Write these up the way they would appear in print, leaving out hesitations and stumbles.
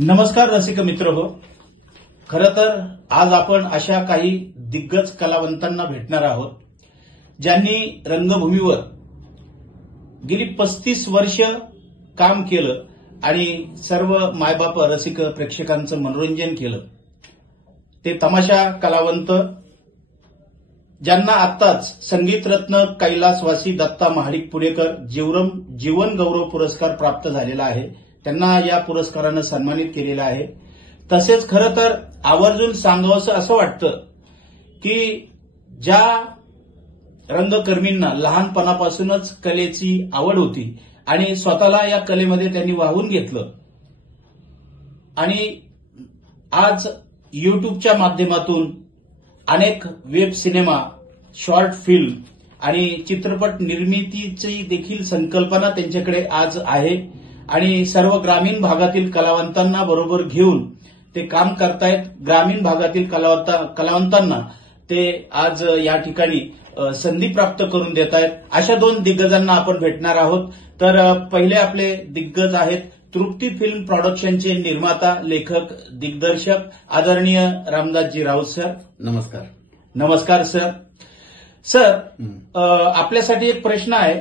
नमस्कार रसिक मित्र हो. खरं तर आज आपण अशा काही दिग्गज कलावंतांना भेटणार आहोत ज्यांनी रंगभूमीवर गेली 35 वर्ष काम केलं आणि सर्व मायबाप रसिक प्रेक्षकांचं मनोरंजन केलं. ते तमाशा कलावंत ज्यांना आत्ताच संगीतरत्न कैलासवासी दत्ता महाडिक पुणेकर जीवन गौरव पुरस्कार प्राप्त झालेला आहे. त्यांना या पुरस्कारानं सन्मानित केलेलं आहे. तसेच खरं तर आवर्जून सांगावंसं असं वाटतं की ज्या रंगकर्मींना लहानपणापासूनच कलेची आवड होती आणि स्वतःला या कलेमध्ये त्यांनी वाहून घेतलं आणि आज युट्यूबच्या माध्यमातून अनेक वेब सिनेमा, शॉर्ट फिल्म आणि चित्रपट निर्मितीची देखील संकल्पना त्यांच्याकडे आज आहे आणि सर्व ग्रामीण भागातील कलावंतांना बरोबर घेऊन ते काम करतायत. ग्रामीण भागातील कलावंतांना ते आज या ठिकाणी संधी प्राप्त करून देत आहेत. अशा दोन दिग्गजांना आपण भेटणार आहोत. तर पहिले आपले दिग्गज आहेत तृप्ती फिल्म प्रोडक्शनचे निर्माता, लेखक, दिग्दर्शक आदरणीय रामदासजी राऊत सर. नमस्कार. नमस्कार सर. सर, आपल्यासाठी एक प्रश्न आहे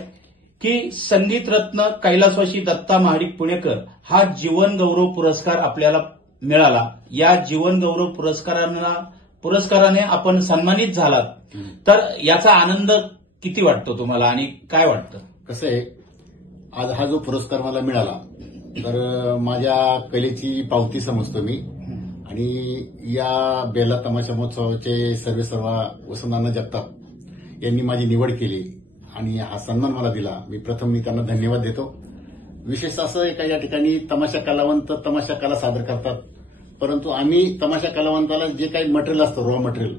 की संगीतरत्न कैलासवासी दत्ता महाडिक पुणेकर हा जीवन गौरव पुरस्कार आपल्याला मिळाला. या जीवन गौरव पुरस्काराने आपण सन्मानित झालात. तर याचा आनंद किती वाटतो तुम्हाला आणि काय वाटतं? कसं आहे, आज हा जो पुरस्कार मला मिळाला तर माझ्या कलेची पावती समजतो मी. आणि या बेला तमाशा महोत्सवाचे सर्वेसर्वा वसंतअण्णा जगताप यांनी माझी निवड केली आणि हा सन्मान मला दिला. मी त्यांना धन्यवाद देतो. विशेष असं आहे का, या ठिकाणी तमाशा कलावंत तमाशा कला सादर करतात, परंतु आम्ही तमाशा कलावंताला जे काही मटेरियल असतं, रॉ मटेरियल,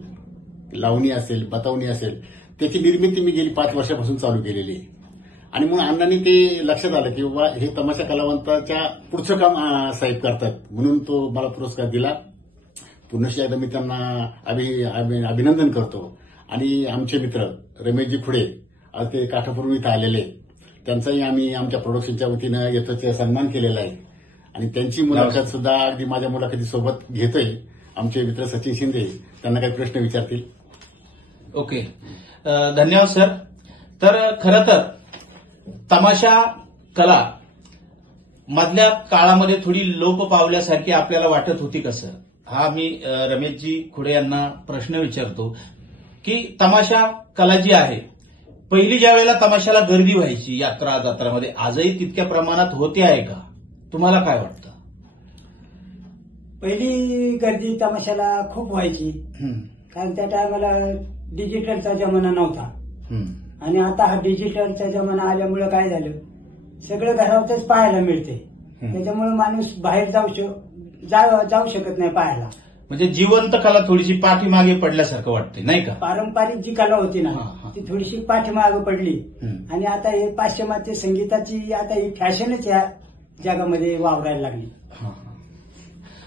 लावणी असेल, बतावणी असेल, त्याची निर्मिती मी गेली 5 वर्षापासून चालू केलेली आहे. आणि म्हणून अण्णांनी ते लक्षात आलं की बाबा हे तमाशा कलावंताच्या पुढचं काम साहेब करतात, म्हणून तो मला पुरस्कार दिला. पुन्हा एकदा मी त्यांना अभिनंदन करतो. आणि आमचे मित्र रमेशजी खुडे आज ते काठापूरून इथं आलेले, त्यांचाही आम्ही आमच्या प्रोडक्शनच्या वतीनं येतोच सन्मान केलेला आहे. आणि त्यांची मुलाखत सुद्धा अगदी माझ्या मुलाखतीसोबत घेतोय. आमचे मित्र सचिन शिंदे त्यांना काही प्रश्न विचारतील. ओके, धन्यवाद सर. तर खरं तर तमाशा कला मधल्या काळामध्ये थोडी लोप पावल्यासारखी आपल्याला वाटत होती का सर? हा मी रमेशजी खुडे यांना प्रश्न विचारतो की तमाशा कला जी आहे, पहिली ज्या वेळेला तमाशाला गर्दी व्हायची यात्रा जत्रामध्ये, आजही तितक्या प्रमाणात होते आहे का? तुम्हाला काय वाटतं? पहिली गर्दी तमाशाला खूप व्हायची, कारण त्या टायमाला डिजिटलचा जमाना नव्हता. आणि आता हा डिजिटलचा जमाना आल्यामुळे काय झालं, सगळं घरातच पाहायला मिळते. त्याच्यामुळे माणूस बाहेर जाऊ शकत नाही पाहायला. म्हणजे जिवंत कला थोडीशी पाठीमागे पडल्यासारखं वाटते, नाही का? पारंपरिक जी कला होती ना ती थोडीशी पाठीमागे पडली. आणि आता हे पाश्चिमात्य संगीताची आता ही फॅशनच या जगामध्ये वावरायला लागली.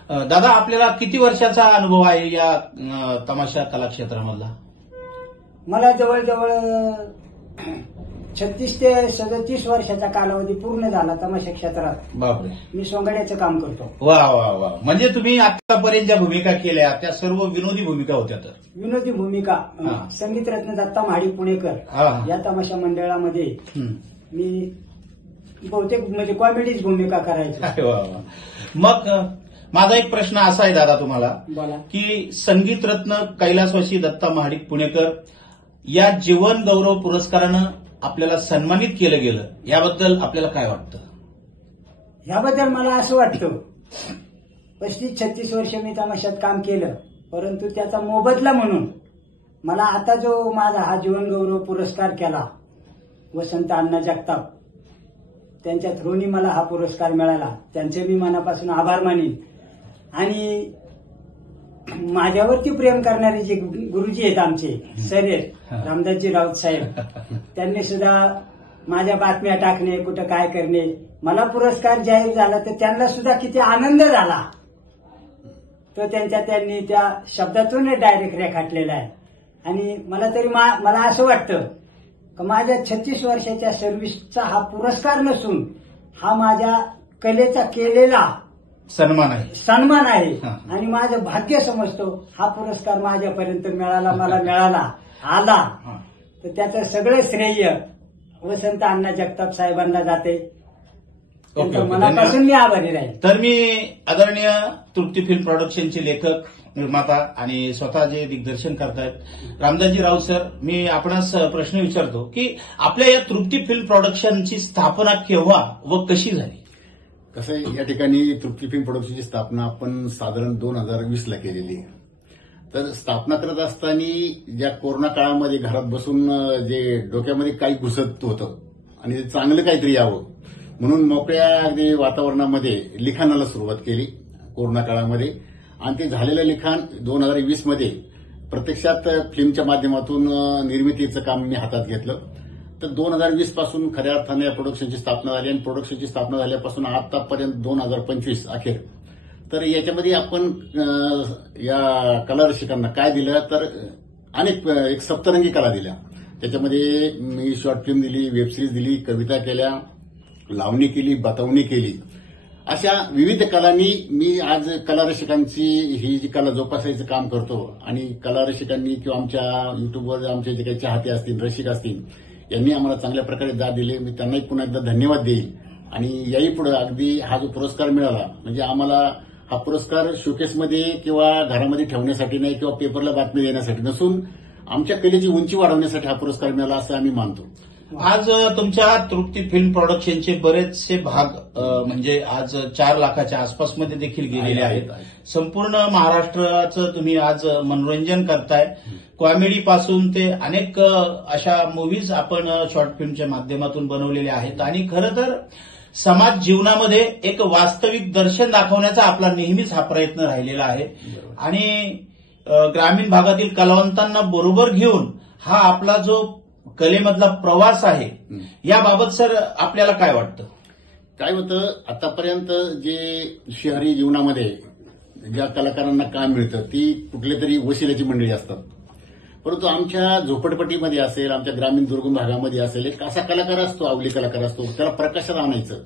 दादा, आपल्याला किती वर्षाचा अनुभव आहे या तमाशा कला क्षेत्रामधला? मला जवळजवळ 36 ते 37 वर्षाचा कालावधी पूर्ण झाला तमाशा क्षेत्रात. बापरे. मी सोंगाड्याचं काम करतो. वा वा वा. म्हणजे तुम्ही आतापर्यंत ज्या भूमिका केल्या त्या सर्व विनोदी भूमिका होत्या? तर विनोदी भूमिका संगीतरत्न दत्ता महाडिक पुणेकर या तमाशा मंडळामध्ये मी बहुतेक म्हणजे कॉमेडीच भूमिका करायची. वा वा. मग माझा एक प्रश्न असा आहे दादा तुम्हाला, बोला, की संगीतरत्न कैलासवासी दत्ता महाडिक पुणेकर या जीवन गौरव पुरस्कारानं आपल्याला सन्मानित केलं गेलं, याबद्दल आपल्याला काय वाटतं? याबद्दल मला असं वाटतं, 35-36 वर्ष मी तमाशात काम केलं, परंतु त्याचा मोबदला म्हणून मला आता जो माझा हा जीवन गौरव पुरस्कार केला वसंतअण्णा जगताप, त्यांच्या थ्रूनी मला हा पुरस्कार मिळाला. त्यांचे मी मनापासून आभार मानेन. आणि माझ्यावरती प्रेम करणारे जे गुरुजी आहेत आमचे सर आहेत रामदासजी राऊत साहेब, त्यांनी सुद्धा माझ्या बातम्या टाकणे, कुठं काय करणे, मला पुरस्कार जाहीर झाला तर त्यांना सुद्धा किती आनंद झाला तो त्यांनी त्या शब्दातून डायरेक्ट रेखाटलेला आहे. आणि मला असं वाटतं की माझ्या 36 वर्षाच्या सर्व्हिसचा हा पुरस्कार नसून हा माझ्या कलेचा केलेला सन्मान आहे. सन्मान आहे हा. आणि माझं भाग्य समजतो हा पुरस्कार माझ्यापर्यंत मला मिळाला आला हा. तर त्याचं सगळं श्रेय वसंत अण्णा जगताप साहेबांना जाते. त्यांच्या ओके, मनापासून मी आभारी राहील. तर मी आदरणीय तृप्ती फिल्म प्रोडक्शनचे लेखक, निर्माता आणि स्वतः जे दिग्दर्शन करतायत रामदासजी राऊत सर, मी आपणास प्रश्न विचारतो की आपल्या या तृप्ती फिल्म प्रोडक्शनची स्थापना केव्हा व कशी झाली? कसं आहे, या ठिकाणी तृप्ती फिल्म प्रोडक्शनची स्थापना आपण साधारण 2020 ला केलेली आहे. तर स्थापना करत असताना ज्या कोरोना काळामध्ये घरात बसून जे डोक्यामध्ये काही घुसत होतं आणि ते चांगलं काहीतरी यावं म्हणून मोकळ्या अगदी वातावरणामध्ये लिखाणाला सुरुवात केली कोरोना काळामध्ये. आणि ते झालेलं लिखाण 2020 मध्ये प्रत्यक्षात फिल्मच्या माध्यमातून निर्मितीचं काम मी हातात घेतलं. तर 2020 पासून खऱ्या अर्थाने या प्रोडक्शनची स्थापना झाली आणि प्रोडक्शनची स्थापना झाल्यापासून आतापर्यंत 2025 अखेर. तर याच्यामध्ये आपण या कला रसिकांना काय दिलं तर अनेक एक सप्तरंगी कला दिल्या. त्याच्यामध्ये मी शॉर्ट फिल्म दिली, वेब सिरीज दिली, कविता केल्या, लावणी केली, बतावणी केली. अशा विविध कलांनी मी आज कला रसिकांची ही जी कला जोपासायचं काम करतो. आणि कला रसिकांनी किंवा आमच्या युट्यूबवर आमचे जे काही चाहते असतील, रसिक असतील, यांनी आम्हाला चांगल्या प्रकारे दाद दिली. मी त्यांनाही पुन्हा एकदा धन्यवाद देईल. आणि याही पुढे अगदी हा जो पुरस्कार मिळाला म्हणजे आम्हाला हा पुरस्कार शोकेसमध्ये किंवा घरामध्ये ठेवण्यासाठी नाही किंवा पेपरला बातमी देण्यासाठी नसून आमच्या कलेची उंची वाढवण्यासाठी हा पुरस्कार मिळाला असं आम्ही मानतो. आज तुमच्या तृप्ती फिल्म प्रोडक्शनचे बरेचसे भाग म्हणजे आज 4 लाखाच्या आसपासमध्ये देखील गेलेले आहेत. संपूर्ण महाराष्ट्राचं तुम्ही आज मनोरंजन करताय. कॉमेडी पासून ते अनेक अशा मूव्हीज आपण शॉर्ट फिल्मच्या माध्यमातून बनवलेल्या आहेत. आणि खरं तर समाज जीवनामध्ये एक वास्तविक दर्शन दाखवण्याचा आपला नेहमीच हा प्रयत्न राहिलेला आहे. आणि ग्रामीण भागातील कलावंतांना बरोबर घेऊन हा आपला जो कलेमधला प्रवास आहे याबाबत सर आपल्याला काय वाटतं? काय होतं, आतापर्यंत जे शहरी जीवनामध्ये ज्या कलाकारांना काम मिळतं ती कुठल्या तरी वशिल्याची मंडळी असतात. परंतु आमच्या झोपडपट्टीमध्ये असेल, आमच्या ग्रामीण दुर्गम भागामध्ये असेल, एक असा कलाकार असतो, अवली कलाकार असतो, त्याला प्रकाशात आणायचं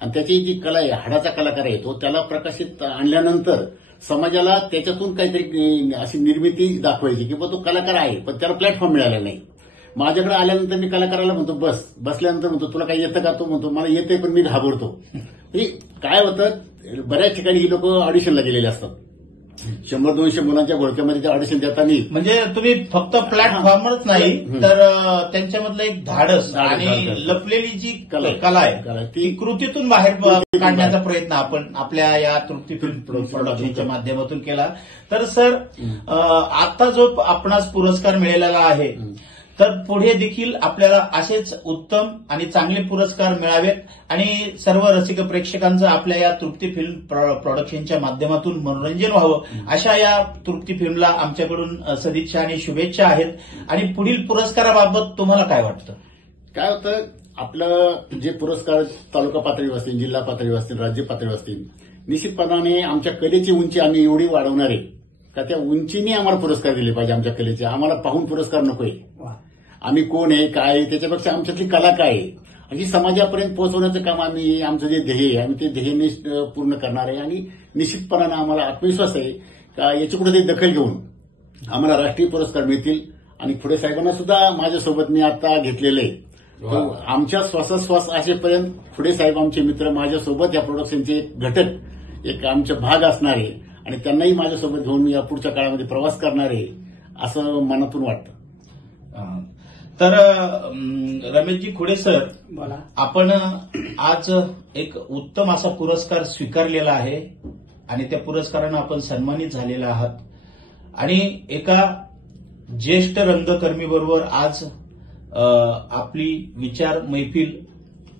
आणि त्याची जी कला आहे, हाडाचा कलाकार आहे तो, त्याला प्रकाशित आणल्यानंतर समाजाला त्याच्यातून काहीतरी अशी निर्मिती दाखवायची की तो कलाकार आहे पण त्याला प्लॅटफॉर्म मिळाला नाही. माझ्याकडे आल्यानंतर मी कलाकाराला म्हणतो बसल्यानंतर म्हणतो तुला काही येतं का? तो म्हणतो मला येते पण मी घाबरतो. काय होतं, बऱ्याच ठिकाणी ही लोक ऑडिशनला गेलेले असतात. 100-200 मुलांच्या घोळक्यामध्ये ते ऑडिशन देताना म्हणजे तुम्ही फक्त प्लॅटफॉर्मच नाही तर त्यांच्यामधलं एक धाडस आणि लपलेली जी कला आहे ती कृतीतून बाहेर काढण्याचा प्रयत्न आपण आपल्या या तृप्ती फिल्म प्रोडक्शनच्या माध्यमातून केला. तर सर आता जो आपणास पुरस्कार मिळालेला आहे तर पुढे देखील आपल्याला असेच उत्तम आणि चांगले पुरस्कार मिळावेत आणि सर्व रसिक प्रेक्षकांचं आपल्या या तृप्ती फिल्म प्रोडक्शनच्या माध्यमातून मनोरंजन व्हावं अशा या तृप्ती फिल्मला आमच्याकडून सदिच्छा आणि शुभेच्छा आहेत. आणि पुढील पुरस्काराबाबत तुम्हाला काय वाटतं? काय होतं, आपलं जे पुरस्कार तालुका पातळीवर असतील, जिल्हा पातळीवर असतील, राज्य पातळीवर असतील, निश्चितपणाने आमच्या कलेची उंची आम्ही एवढी वाढवणार आहे का त्या उंचीने आम्हाला पुरस्कार दिले पाहिजे. आमच्या कलेचे आम्हाला पाहून पुरस्कार नकोय. आम्ही कोण आहे, काय आहे, त्याच्यापेक्षा आमच्यातली कला काय आहे आणि समाजापर्यंत पोहोचवण्याचं काम आम्ही, आमचं जे ध्येय आहे आम्ही ते ध्येय पूर्ण करणार आहे. आणि निश्चितपणानं आम्हाला आत्मविश्वास आहे का याची कुठेतरी दखल घेऊन आम्हाला राष्ट्रीय पुरस्कार मिळतील. आणि खुडे साहेबांना सुद्धा माझ्यासोबत मी आता घेतलेलं आहे. आमच्या श्वासोश्वास असेपर्यंत खुडे साहेब आमचे मित्र माझ्यासोबत या प्रोडक्शनचे एक घटक, एक आमचे भाग असणार आहे आणि त्यांनाही माझ्यासोबत घेऊन मी या पुढच्या काळामध्ये प्रवास करणार आहे असं मनातून वाटतं. तर रमेशजी खुडे सर, आपण आज एक उत्तम असा पुरस्कार स्वीकारलेला आहे आणि त्या पुरस्कारानं आपण सन्मानित झालेला आहात. आणि एका ज्येष्ठ रंगकर्मीबरोबर आज आपली विचार मैफिल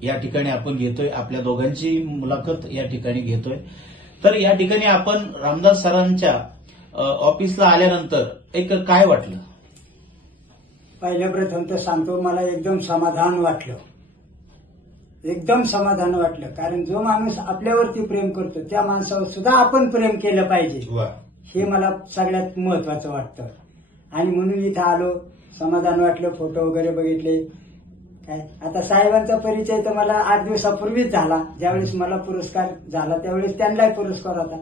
या ठिकाणी आपण घेतोय, आपल्या दोघांची मुलाखत या ठिकाणी घेतोय. तर या ठिकाणी आपण रामदास सरांच्या ऑफिसला आल्यानंतर एक काय वाटलं? पहिल्या प्रथम तर सांगतो, मला एकदम समाधान वाटलं. कारण जो माणूस आपल्यावरती प्रेम करतो त्या माणसावर सुद्धा आपण प्रेम केलं पाहिजे हे मला सगळ्यात महत्वाचं वाटतं. आणि म्हणून इथं आलो, समाधान वाटलं, फोटो वगैरे बघितले. काय आता साहेबांचा परिचय तर मला 8 दिवसापूर्वीच झाला. ज्यावेळेस मला पुरस्कार झाला त्यावेळेस त्यांनाही पुरस्कार होता.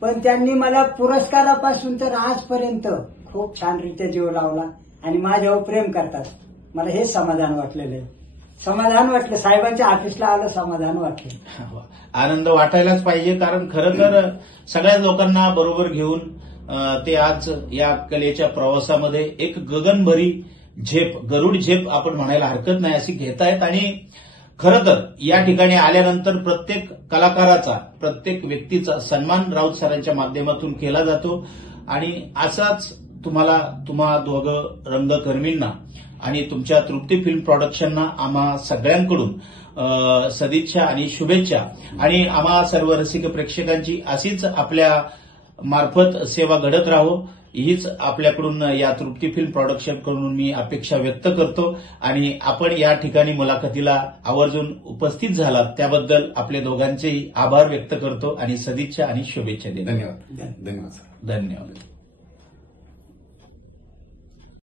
पण त्यांनी मला पुरस्कारापासून तर आजपर्यंत खूप छानरित्या जीव लावला आणि माझ्यावर प्रेम करतात. मला हे समाधान वाटलेलं आहे. समाधान वाटलं, साहेबांच्या ऑफिसला आलं समाधान वाटलं. आनंद वाटायलाच पाहिजे, कारण खरं तर सगळ्याच लोकांना बरोबर घेऊन ते आज या कलेच्या प्रवासामध्ये एक गगनभरी झेप, गरुड झेप आपण म्हणायला हरकत नाही अशी घेतायत. आणि खरं तर या ठिकाणी आल्यानंतर प्रत्येक कलाकाराचा, प्रत्येक व्यक्तीचा सन्मान राऊत सरांच्या माध्यमातून केला जातो. आणि असाच तुम्हा दोघं रंगकर्मींना आणि तुमच्या तृप्ती फिल्म प्रोडक्शनना आम्हा सगळ्यांकडून सदिच्छा आणि शुभेच्छा. आणि आम्हा सर्व रसिक प्रेक्षकांची अशीच आपल्या मार्फत सेवा घडत राहो हीच आपल्याकडून या तृप्ती फिल्म प्रोडक्शनकडून मी अपेक्षा व्यक्त करतो. आणि आपण या ठिकाणी मुलाखतीला आवर्जून उपस्थित झालात त्याबद्दल आपले दोघांचेही आभार व्यक्त करतो आणि सदिच्छा आणि शुभेच्छा देतो. धन्यवाद. धन्यवाद.